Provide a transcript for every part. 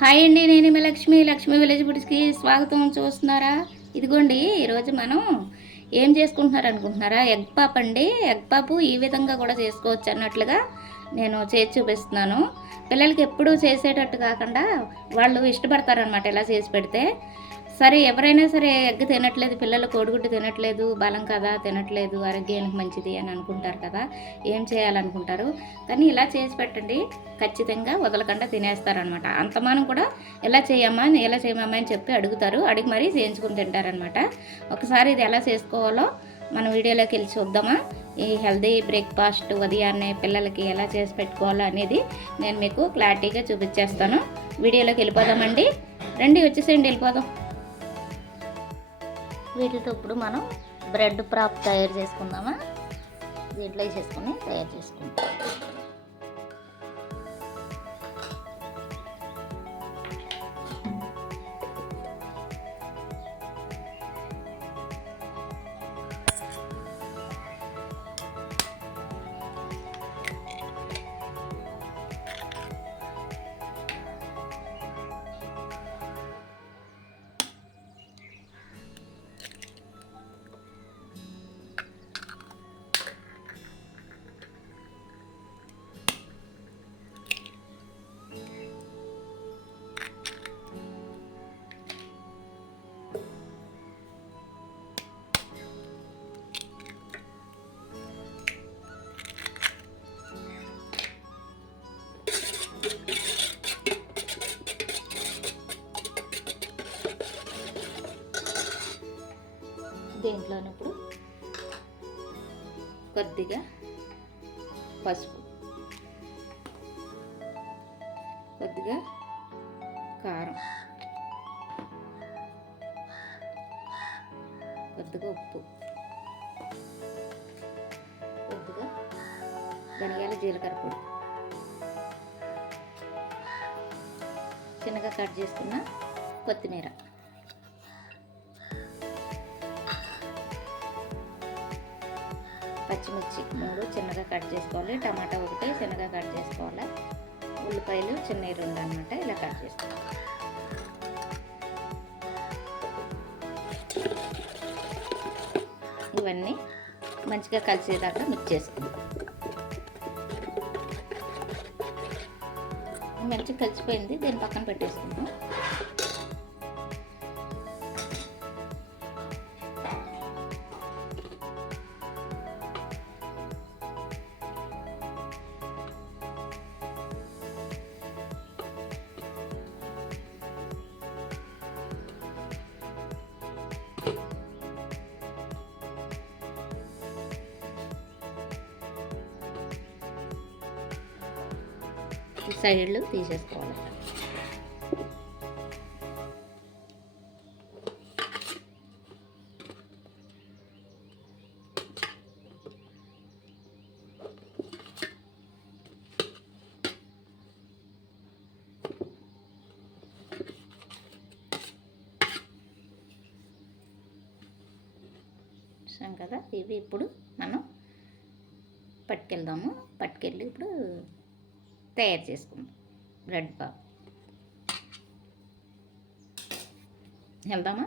Hi అండి, నేను మీ Lakshmi village ఫుడ్స్కి స్వాగతం. చూస్తున్నారా? ఇదిగోండి, ఈరోజు మనం ఏం చేసుకుంటున్నారు అనుకుంటున్నారా? ఎగ్ పాప్ అండి. ఎగ్ పాపు ఈ విధంగా కూడా చేసుకోవచ్చు అన్నట్లుగా నేను చేసి చూపిస్తున్నాను. పిల్లలకి ఎప్పుడూ చేసేటట్టు కాకుండా వాళ్ళు ఇష్టపడతారనమాట ఇలా చేసి పెడితే. సరే, ఎవరైనా సరే ఎగ్ తినట్లేదు పిల్లలు, కోడిగుడ్డు తినట్లేదు, బలం కదా, తినట్లేదు, ఆరోగ్యానికి మంచిది అని అనుకుంటారు కదా, ఏం చేయాలనుకుంటారు. కానీ ఇలా చేసి పెట్టండి, ఖచ్చితంగా వదలకుండా తినేస్తారనమాట. అంతమానం కూడా ఎలా చేయమ్మా ఎలా చేయమమ్మా అని చెప్పి అడుగుతారు, అడిగి మరీ చేయించుకుని తింటారనమాట. ఒకసారి ఇది ఎలా చేసుకోవాలో మన వీడియోలోకి వెళ్ళి చూద్దామా? ఈ హెల్దీ బ్రేక్ఫాస్ట్ ఉదయాన్నే పిల్లలకి ఎలా చేసి పెట్టుకోవాలో అనేది నేను మీకు క్లారిటీగా చూపించేస్తాను. వీడియోలోకి వెళ్ళిపోదామండి. రండి, వచ్చేసేయండి, వెళ్ళిపోదాం. వీటితో ఇప్పుడు మనం బ్రెడ్ ప్రాప్ తయారు చేసుకుందామా? దీంట్లో వేసేసుకొని తయారు చేసుకుంటాం. దీంట్లోనే ఇప్పుడు కొద్దిగా పసుపు, కొద్దిగా కారం, కొద్దిగా ఉప్పు, కొద్దిగా ధనియాల జీలకర్ర పొడి, చిన్నగా కట్ చేసుకున్న కొత్తిమీర, పచ్చిమిర్చి 3 చిన్నగా కట్ చేసుకోవాలి, టమాటా 1 చిన్నగా కట్ చేసుకోవాలి, ఉల్లిపాయలు చిన్న 2 అనమాట, ఇలా కట్ చేసుకోవాలి. ఇవన్నీ మంచిగా కలిసేదాకా మిక్స్ చేసుకుందాం. మంచిగా కలిసిపోయింది, దీన్ని పక్కన పెట్టేసుకుందాం. ఈ సైడ్లు తీసేసుకోవాలి. కదా, ఇవి ఇప్పుడు మనం పట్టుకెళ్ళి ఇప్పుడు తయారు చేసుకుందాం బ్రెడ్ పాప్. వెళ్దామా?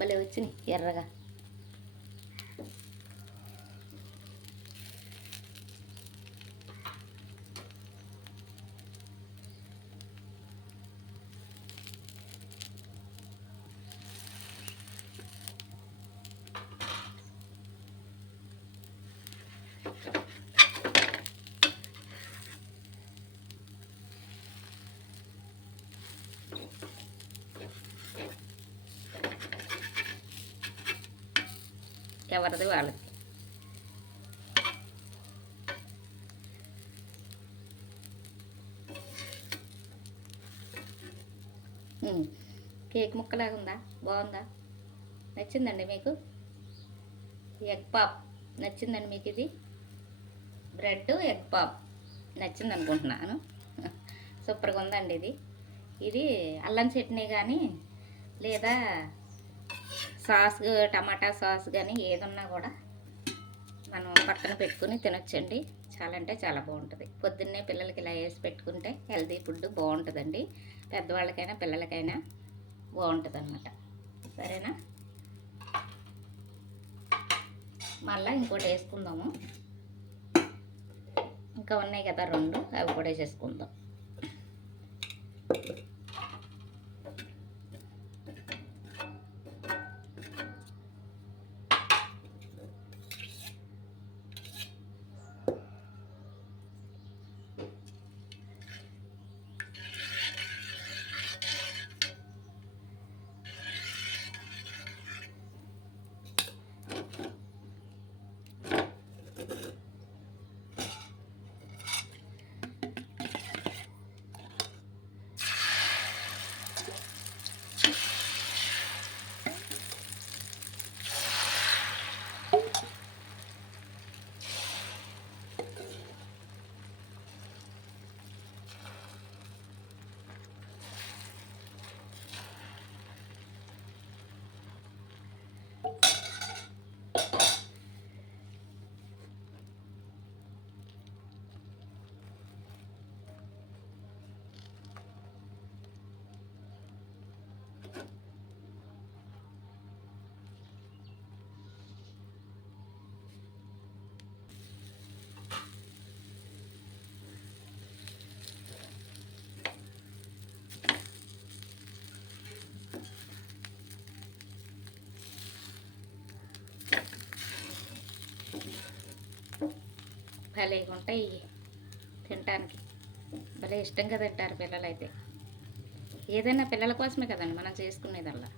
భలే వచ్చినాయి ఎర్రగా. ఎవరిది వాళ్ళకి. కేక్ ముక్కలాగా ఉందా? బాగుందా? నచ్చిందండి మీకు? ఎగ్ పాప్ నచ్చిందండి మీకు? ఇది బ్రెడ్ ఎగ్ పాప్ నచ్చింది అనుకుంటున్నాను. సూపర్గా ఉందండి ఇది. ఇది అల్లం చట్నీ కానీ లేదా సాస్ టమాటా సాస్ కానీ ఏదున్నా కూడా మనం పక్కన పెట్టుకుని తినొచ్చండి. చాలా అంటే చాలా బాగుంటుంది. పొద్దున్నే పిల్లలకి ఇలా వేసి పెట్టుకుంటే హెల్తీ ఫుడ్ బాగుంటుందండి. పెద్దవాళ్ళకైనా పిల్లలకైనా బాగుంటుంది అన్నమాట. సరేనా? మళ్ళీ ఇంకోటి వేసుకుందాము. ఇంకా ఉన్నాయి కదా 2, అవి కూడా వేసేసుకుందాం. భలేగా ఉంటాయి తినటానికి. భలే ఇష్టంగా తింటారు పిల్లలైతే. ఏదైనా పిల్లల కోసమే కదండి మనం చేసుకునేదల్లా.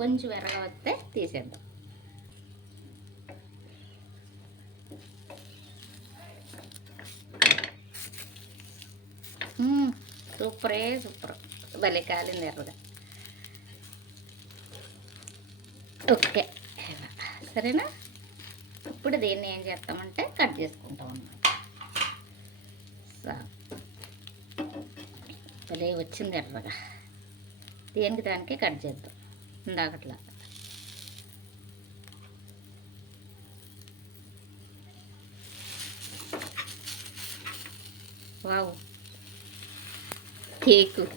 కొంచెం ఎర్రగా వస్తే తీసేద్దాం. సూపరే సూపర్. భలే కాలింది ఎర్రగా. ఓకే, సరేనా? ఇప్పుడు దీన్ని ఏం చేస్తామంటే కట్ చేసుకుంటాం అన్నమాట. భలే వచ్చింది ఎర్రగా. దేనికి దానికి కట్ చేద్దాం ఇందాకట్లా. వావ్, కేకులా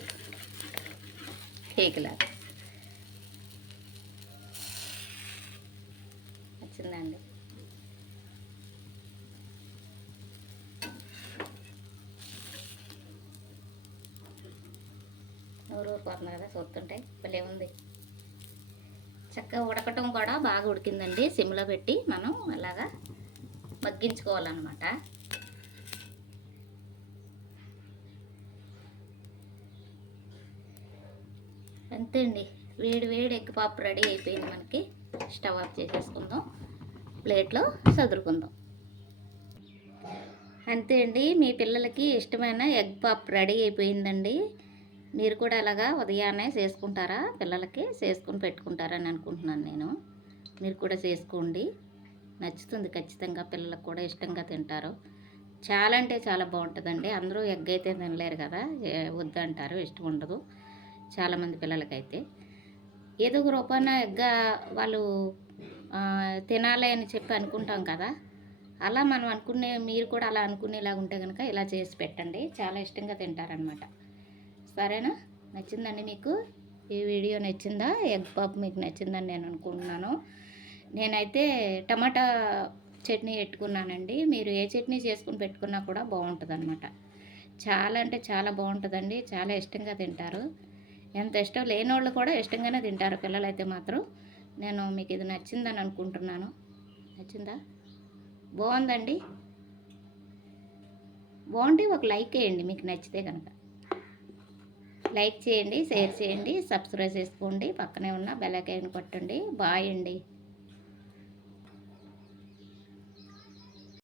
వచ్చిందండి. ఊరిపోతుంది కదా చూస్తుంటే. భలే ఉంది. చక్కగా ఉడకటం కూడా బాగా ఉడికిందండి. సిమ్లో పెట్టి మనం అలాగా మగ్గించుకోవాలన్నమాట. అంతే అండి. వేడి వేడి ఎగ్ పాప్ రెడీ అయిపోయింది మనకి. స్టవ్ ఆఫ్ చేసేసుకుందాం, ప్లేట్లో సదురుకుందాం. అంతే అండి, మీ పిల్లలకి ఇష్టమైన ఎగ్ పాప్ రెడీ అయిపోయిందండి. మీరు కూడా అలాగా ఉదయాన్నే చేసుకుంటారా? పిల్లలకి చేసుకుని పెట్టుకుంటారని అనుకుంటున్నాను నేను. మీరు కూడా చేసుకోండి, నచ్చుతుంది ఖచ్చితంగా. పిల్లలకు కూడా ఇష్టంగా తింటారు. చాలా అంటే చాలా బాగుంటుందండి. అందరూ ఎగ్ అయితే తినలేరు కదా, వద్దంటారు, ఇష్టం ఉండదు చాలామంది పిల్లలకైతే. ఏదో ఒక రూపాన ఎగ్ వాళ్ళు తినాలి అని చెప్పి అనుకుంటాం కదా, అలా మనం మీరు కూడా అలా అనుకునేలాగా ఉంటే కనుక ఇలా చేసి పెట్టండి. చాలా ఇష్టంగా తింటారనమాట. సరేనా? నచ్చిందండి మీకు? ఈ వీడియో నచ్చిందా? ఎగ్ పఫ్ మీకు నచ్చిందని నేను అనుకుంటున్నాను. నేనైతే టమాటా చట్నీ పెట్టుకున్నానండి. మీరు ఏ చట్నీ చేసుకుని పెట్టుకున్నా కూడా బాగుంటుందన్నమాట. చాలా అంటే చాలా బాగుంటుందండి. చాలా ఇష్టంగా తింటారు. ఎంత ఇష్టం లేనోళ్ళు కూడా ఇష్టంగానే తింటారు పిల్లలైతే మాత్రం. నేను మీకు ఇది నచ్చిందని అనుకుంటున్నాను. నచ్చిందా? బాగుందండి. బాగుంటే ఒక లైక్ వేయండి మీకు నచ్చితే కనుక. లైక్ చేయండి, షేర్ చేయండి, సబ్స్క్రైబ్ చేసుకోండి, పక్కనే ఉన్న బెల్ ఐకాన్ కొట్టండి. బాయ్ అండి.